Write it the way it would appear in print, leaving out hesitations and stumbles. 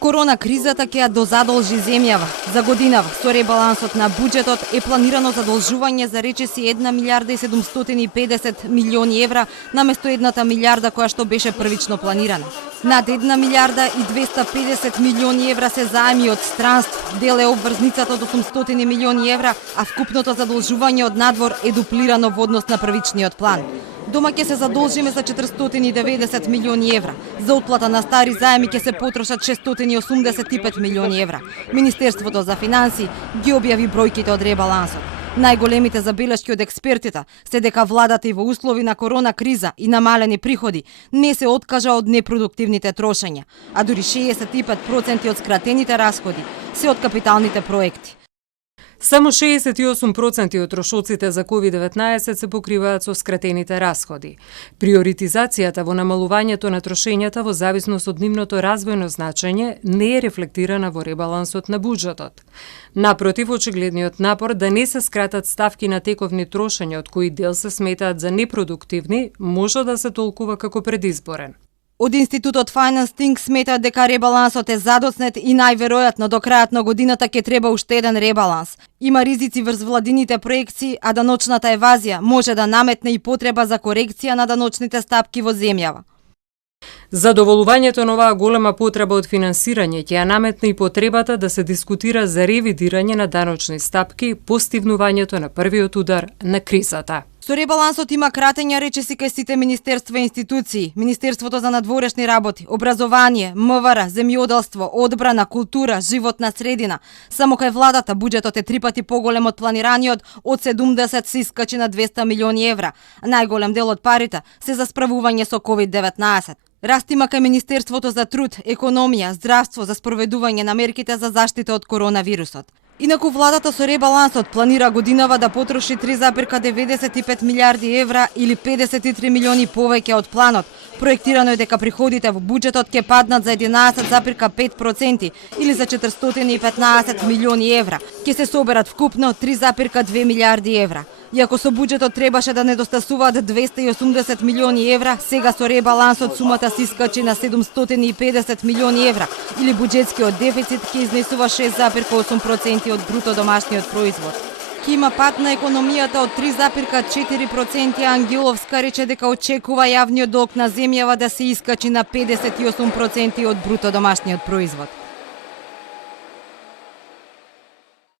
Корона кризата ќе ја дозадолжи земјава. За годинава со ребалансот на буџетот е планирано задолжување за речиси 1 милиарда и 750 милиони евра наместо 1 милиарда која што беше првично планирана. Над 1 милиарда и 250 милиони евра се заеми од странство, дел е обврзницата од 800 милиони евра, а вкупното задолжување од надвор е дуплирано во однос на првичниот план. Дома ќе се задолжиме за 490 милиони евра. За отплата на стари заеми ќе се потрошат 685 милиони евра. Министерството за финансии ги објави бројките од ребалансот. Најголемите забелешки од експертите се дека владата и во услови на корона криза и намалени приходи не се откажа од непродуктивните трошења, а дури 65% од скратените расходи се од капиталните проекти. Само 68% од трошоците за COVID-19 се покриваат со скратените расходи. Приоритизацијата во намалувањето на трошењата во зависност од нивното развојно значење не е рефлектирана во ребалансот на буџетот. Напротив, очигледниот напор да не се скратат ставки на тековни трошења од кои дел се сметаат за непродуктивни, може да се толкува како предизборен. Од Институтот Finance Think сметаат дека ребалансот е задоцнет и најверојатно до крајот на годината ќе треба уште еден ребаланс. Има ризици врз владините проекции, а даночната евазија може да наметне и потреба за корекција на даночните стапки во земјава. Задоволувањето на оваа голема потреба од финансирање ќе ја наметне и потребата да се дискутира за ревидирање на даночни стапки по стигнувањето на првиот удар на кризата. Со ребалансот има кратења речиси кај сите министерства и институции, Министерството за надворешни работи, образование, МВР, земјоделство, одбрана, култура, животна средина. Само кај владата буџетот е 3 пати поголем од планираниот, од 70 се искачи на 200 милиони евра. Најголем дел од парите се за справување со COVID-19. Раст има кај Министерството за труд, економија, здравство за спроведување на мерките за заштита од коронавирусот. Инаку владата со ребалансот планира годинава да потроши 3,95 милиарди евра или 53 милиони повеќе од планот. Проектирано е дека приходите во буџетот ќе паднат за 11,5% или за 415 милиони евра. Ќе се соберат вкупно 3,2 милиарди евра. Иако со буџетот требаше да недостасуваат 280 милиони евра, сега со ребалансот сумата се искачи на 750 милиони евра или буџетскиот дефицит ќе изнесува 6,8% од бруто домашниот производ. Ки има пат на економијата од 3,4%, Ангеловска рече дека очекува јавниот долг на земјава да се искачи на 58% од бруто домашниот производ.